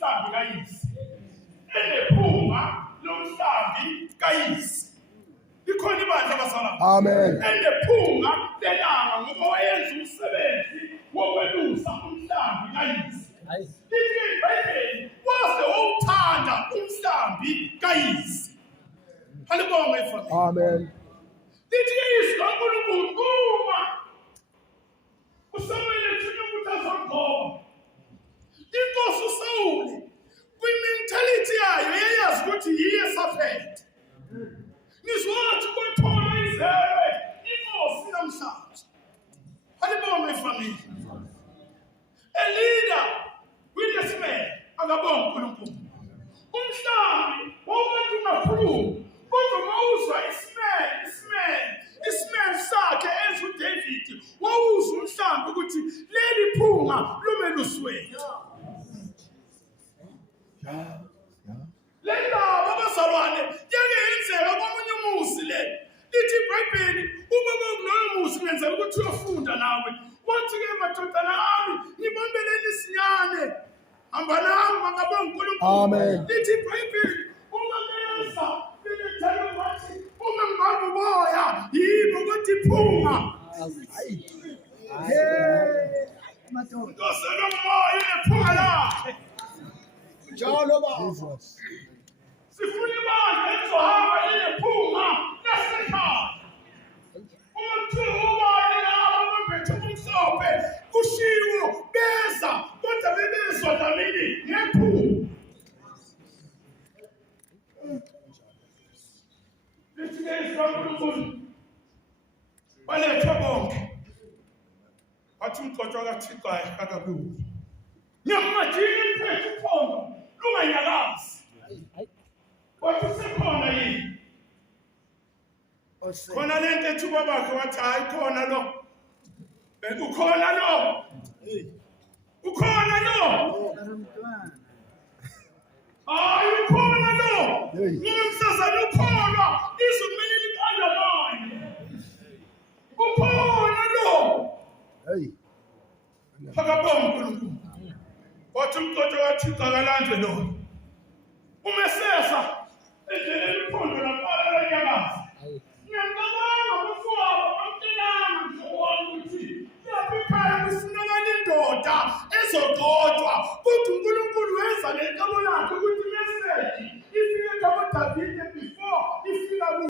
lomhlambi kayise. Enephunga lomhlambi kayise. Likhona ibandla abazalwane. Amen. Enephunga lelanga ngoba wayenza umsebenzi wokwelusa umhlambi kayise. Lithi iBhayibheli waze wawuthanda umhlambi kayise. Halibonge mfana. Amen. Lithi izwi kaNkulunkulu uma uSamuel ethuna ukuthi azogqoka. Inkosi uSawuli kwi-mentality yayo yayazi ukuthi yiye safete. Nizwathi kwethola izebe inkosi namhlanje. Halibonge ifamily. A leader with a smell akabonga uNkulunkulu. Umhlambi wawuthi ungakhuluma kodwa mawuzwa ismell sakhe ezuDavid wawuzwa umhlambi ukuthi leli phunga lumelusweni. Lendaba abazalwane yake yenzeka komunye umuzi le. Lithi iBhayibheli uma kuloyo muzi ngenzela ukuthi uyofunda nawe. Wathi ke madodana ami nibambeleni isinyane. Hamba nami ngabonga uNkulunkulu. Amen. Lithi iBhayibheli uma beza belethana wathi uma ngibamba umoya yibo ukuthi iphunga. Nkosi nomoya inephunga lakhe. Njalo baba. Sifuna ibandla ezohamba inephunga lasekhaya. Umthuba labo baphethe umhlophe kushiwo beza kodwa bebezwa damini ngephunga. Lithi ke kaNkulunkulu baletha bonke. Wathi umgcotshwa kaThixo akabuzi. Ngiyamajini iphethe uphondo lunganyakazi. Wathi usekhona yini? Khona lento ethuba bakhe wathi hayi khona lo. Ukhona lo. Ukhona lo. Hayi ukhona lo. Ngimsazana ukhona. Izokumele likandabanye. Ukhona lo. Hey. Akabonga uNkulunkulu. Wathi umgcotshwa kaThixo akalandwe lo. Umesesa endleleni uphondo laqala lanyakaza. Ngiyacabanga bafowabo bamtelanga mhlobami ukuthi lapha ekhaya kusinakala indoda ezogqotshwa. Kodwa uNkulunkulu wenza ngenkabo lakhe ukuthi imeseji ifike kaDavid